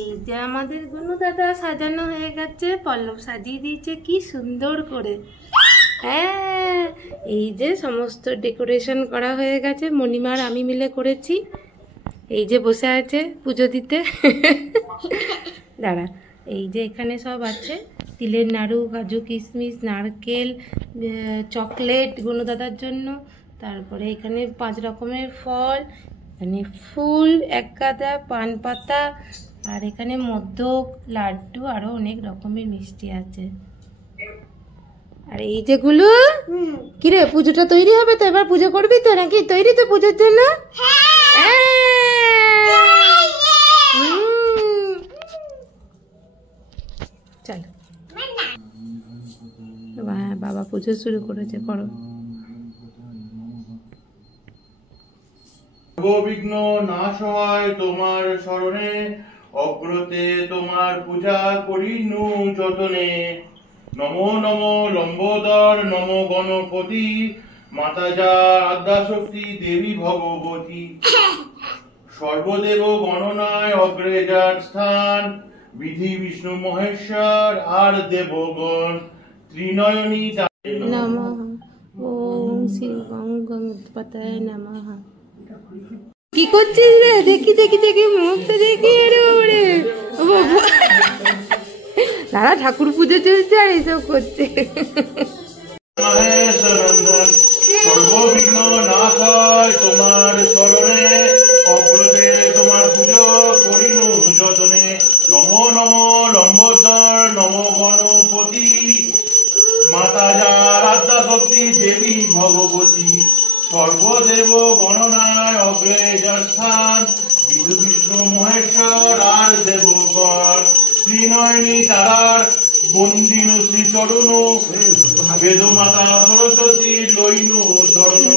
এই যে আমাদের গুনু দাদা সাজানো হয়ে গেছে, পল্লব সাজিয়ে দিয়েছে কি সুন্দর করে। হ্যাঁ, এই যে সমস্ত ডেকোরেশন করা হয়ে গেছে, মণিমার আমি মিলে করেছি। এই যে বসে আছে পুজো দিতে। দাঁড়া, এই যে এখানে সব আছে, তিলের নাড়ু, কাজু কিশমিশ, নারকেল, চকলেট গুনু দাদার জন্য। তারপরে এখানে 5 রকমের ফল, এখানে ফুল, এক গাদা পান পাতা, আর এখানে মোদক, লাড্ডু, আরো অনেক রকমের মিষ্টি আছে। আর এই যেগুলো কিরে, পুজোটা তৈরি হবে তো? এবার পুজো করবি তো নাকি? তৈরি তো পুজোর জন্য? চলো, হ্যাঁ বাবা পুজো শুরু করেছে, করো। বিঘ্ন নাশ হয় তোমার শরণে, অগ্রতে তোমার পূজা করিনু যতনে। নমো নমো লম্বোদর, নমো গণপতি, মাতা যা আদ্যাশক্তি দেবী ভগবতী। সর্বদেব গণনায় অগ্রে যার স্থান, বিধি বিষ্ণু মহেশ্বর আর দেবগণ। ত্রিনয়নী নমঃ। ওম শ্রী গণপতায় নমঃ। কি করছিস রে? দেখি দেখি দেখি, মুখটা দেখি। রে দাদা, ঠাকুর পুজো চলছে আর এইসব করছে। সর্ববিঘ্ন নাশ হয় তোমার শরণে, অগ্রতে তোমার পুজো করিনু যতনে। নমো নমো লম্বোদর, নমো গণপতি, মাতা যার আদ্যাশক্তি দেবী ভগবতী। সর্বদেব গণনায় অগ্রে যার স্থান, বিধু বিষ্ণু মহেশ্বর আর দেবগণ। ত্রিনয়নী তারার বন্দিনু শ্রীচরণ, বেদ মাতা সরস্বতী লইনু শরণ।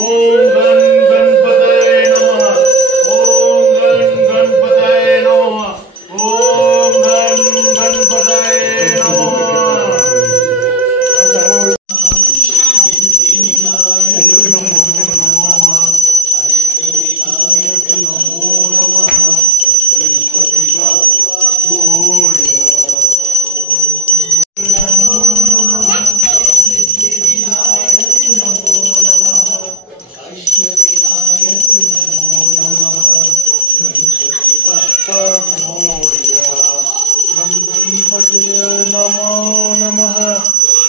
ওম গণ গণপতায় নমঃ, ওম গণ গণপতায় নমঃ, ওম গণ গণপতায় নমঃ। नमो नमः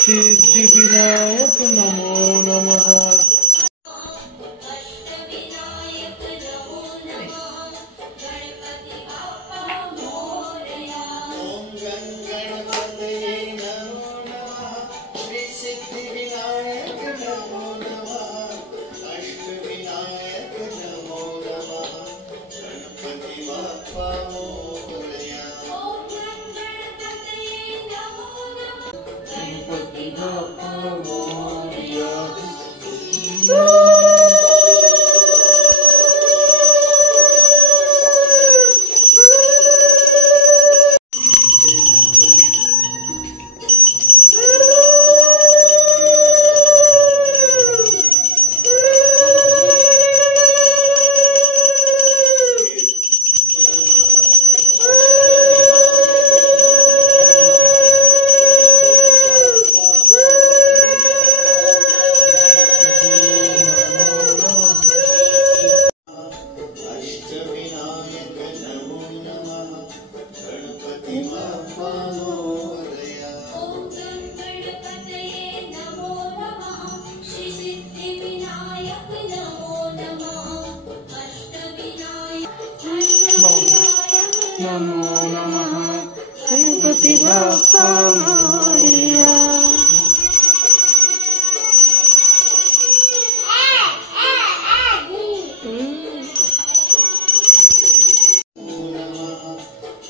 सिद्धिविनायक नमो नमः। नमो नमः गणपति बप्पा मोरया।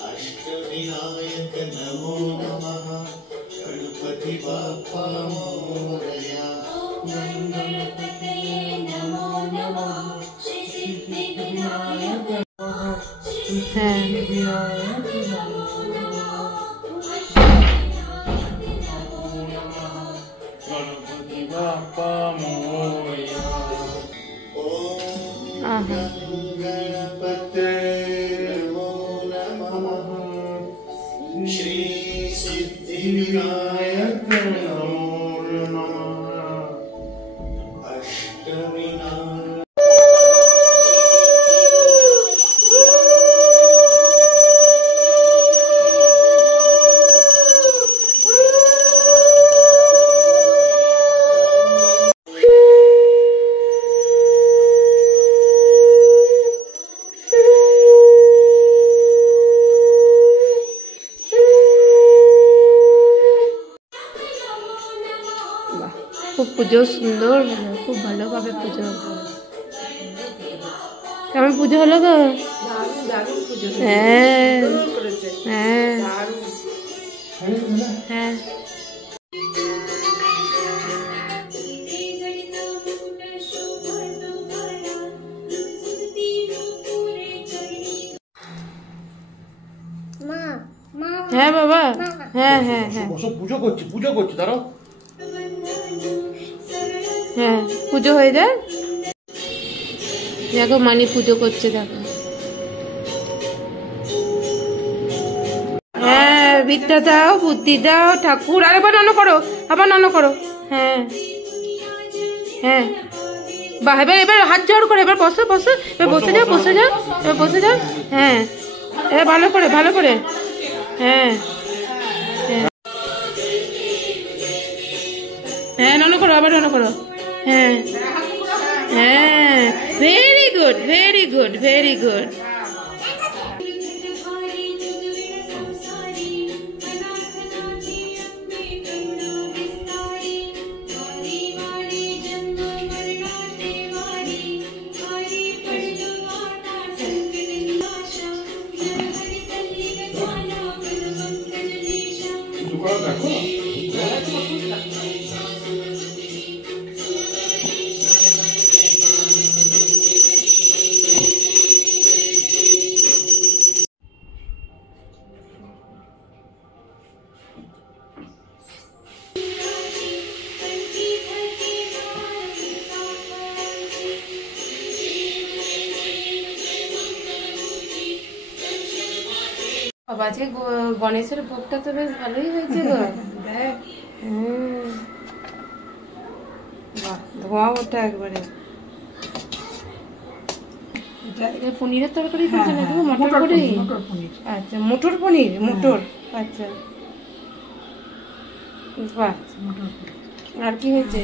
अष्टविनायक नमो नमः गणपति बप्पा मोरया। गणपतये नमो नमः श्री सिद्धिविनायक गणपति बप्पा मोरया। ओम गणपते नमो नमः श्री सिद्धिविनायक नमो नमः। अष्टविनायक খুব পুজো সুন্দর হলো, খুব ভালোভাবে পুজো হলো। কেমন পুজো হলো গো? হ্যাঁ হ্যাঁ হ্যাঁ। হ্যাঁ বাবা, হ্যাঁ হ্যাঁ হ্যাঁ পুজো করছি দাঁড়াও। হ্যাঁ পুজো হয়ে যায়। দেখো মানি পুজো করছে, দেখো। হ্যাঁ বিদ্যা দাও, বুদ্ধি দাও ঠাকুর। আরেকবার নন করো, আবার নন করো। হ্যাঁ হ্যাঁ বাহ, এবার হাত জোড় করে এবার বসো বসো, এবার বসে যাও বসে যাও, এবার বসে যাও। হ্যাঁ এবার ভালো করে ভালো করে। হ্যাঁ হ্যাঁ নন করো, আবার নন করো। হ্যাঁ হ্যাঁ very good very good very good. বাবা আজকে গণেশের ভোগটা তো বেশ ভালোই হয়েছে গো। বাহ ধোঁয়া ওটা একবারে। পনিরের তরকারি করছে নাকি? মটর পনির। আচ্ছা মটর পনির, মটর। আচ্ছা বাহ। আর কি হয়েছে?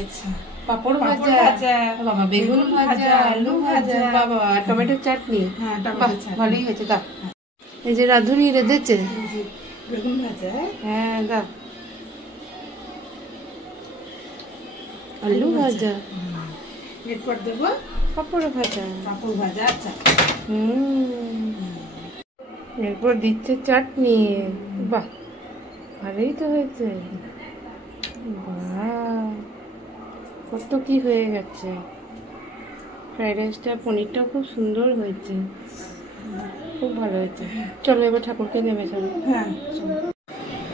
পাপড় ভাজা, বাবা বেগুন ভাজা, আলু ভাজা, বাবা টমেটোর চাটনি। বাহ ভালোই হয়েছে। দা এই যে রাঁধুনি রেঁধেছে বেগুন ভাজা। হ্যাঁ দা আলু ভাজা, এরপর দেবো পাপড় ভাজা। পাপড় ভাজা আচ্ছা। এরপর দিচ্ছে চাটনি। বাহ ভালোই তো হয়েছে। বাহ কত কি হয়ে গেছে। ফ্রাইড রাইসটা, পনিরটাও খুব সুন্দর হয়েছে, খুব ভালো হয়েছে। চলো এবার ঠাকুরকে নেমে চলো। হ্যাঁ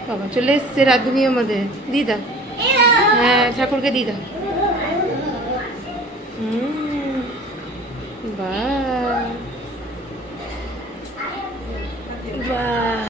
বাবা চলে এসছে রাঁধুনি আমাদের। দিদা হ্যাঁ ঠাকুরকে দিদা। বাহ বাহ।